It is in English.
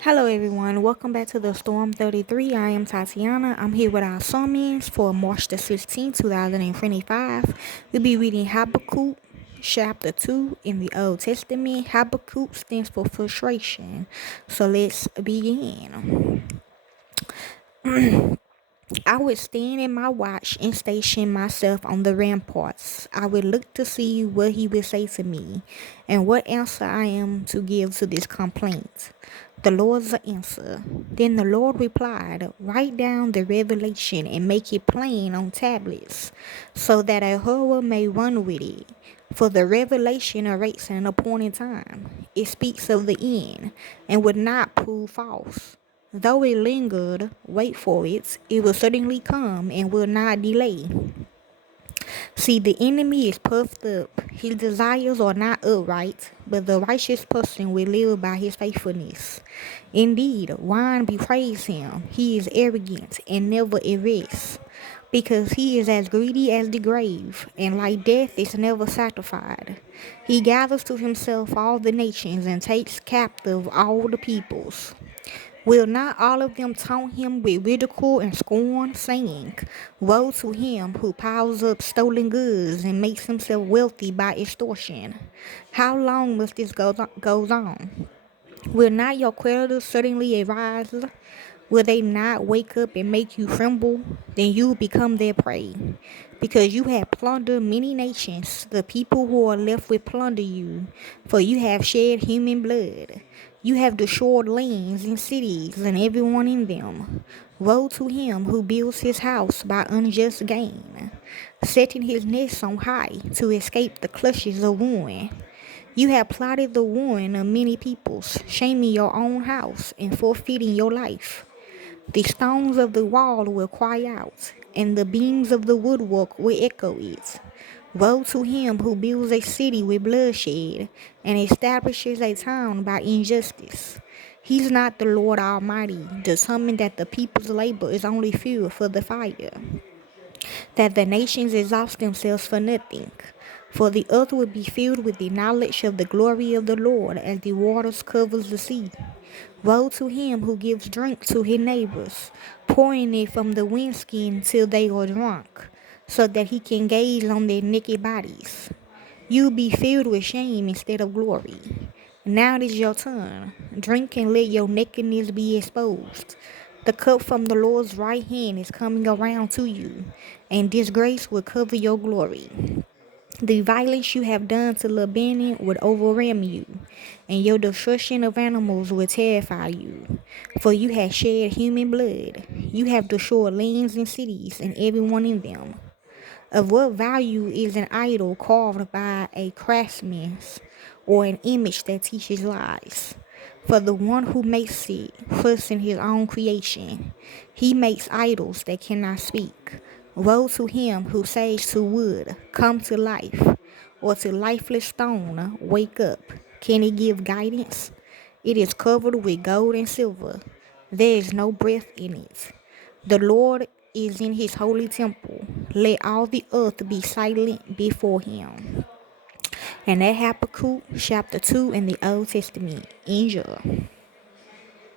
Hello everyone, welcome back to the Storm 33. I am Tatiana. I'm here with our sermons for March the 16th, 2025. We'll be reading Habakkuk Chapter 2 in the Old Testament. Habakkuk stands for frustration. So let's begin. I would stand in my watch and station myself on the ramparts. I would look to see what he would say to me and what answer I am to give to this complaint. The Lord's answer. Then the Lord replied, write down the revelation and make it plain on tablets, so that a hearer may run with it. For the revelation awaits an appointed time. It speaks of the end and would not prove false. Though it lingered, wait for it. It will certainly come and will not delay. See, the enemy is puffed up. His desires are not upright, but the righteous person will live by his faithfulness. Indeed, wine betrays him. He is arrogant and never rests, because he is as greedy as the grave, and like death is never satisfied. He gathers to himself all the nations and takes captive all the peoples. Will not all of them taunt him with ridicule and scorn, saying, woe to him who piles up stolen goods and makes himself wealthy by extortion? How long must this go on? Will not your creditors certainly arise? Will they not wake up and make you tremble? Then you become their prey. Because you have plundered many nations, the people who are left will plunder you, for you have shed human blood. You have destroyed lands and cities and everyone in them. Woe to him who builds his house by unjust gain, setting his nest on high to escape the clutches of ruin. You have plotted the ruin of many peoples, shaming your own house and forfeiting your life. The stones of the wall will cry out, and the beams of the woodwork will echo it. Woe to him who builds a city with bloodshed and establishes a town by injustice. He's not the Lord Almighty, determined that the people's labor is only fuel for the fire, that the nations exhaust themselves for nothing. For the earth will be filled with the knowledge of the glory of the Lord as the waters covers the sea. Woe to him who gives drink to his neighbors, pouring it from the wineskin till they are drunk, so that he can gaze on their naked bodies. You'll be filled with shame instead of glory. Now it is your turn. Drink and let your nakedness be exposed. The cup from the Lord's right hand is coming around to you, and disgrace will cover your glory. The violence you have done to Lebanon would overwhelm you, and your destruction of animals will terrify you. For you have shed human blood. You have destroyed lands and cities and everyone in them. Of what value is an idol carved by a craftsman, or an image that teaches lies? For the one who makes it trusts in his own creation. He makes idols that cannot speak. Woe to him who says to wood, come to life, or to lifeless stone, wake up. Can it give guidance? It is covered with gold and silver. There is no breath in it. The Lord is in his holy temple. Let all the earth be silent before him. And that Habakkuk chapter 2 in the Old Testament. Enjoy.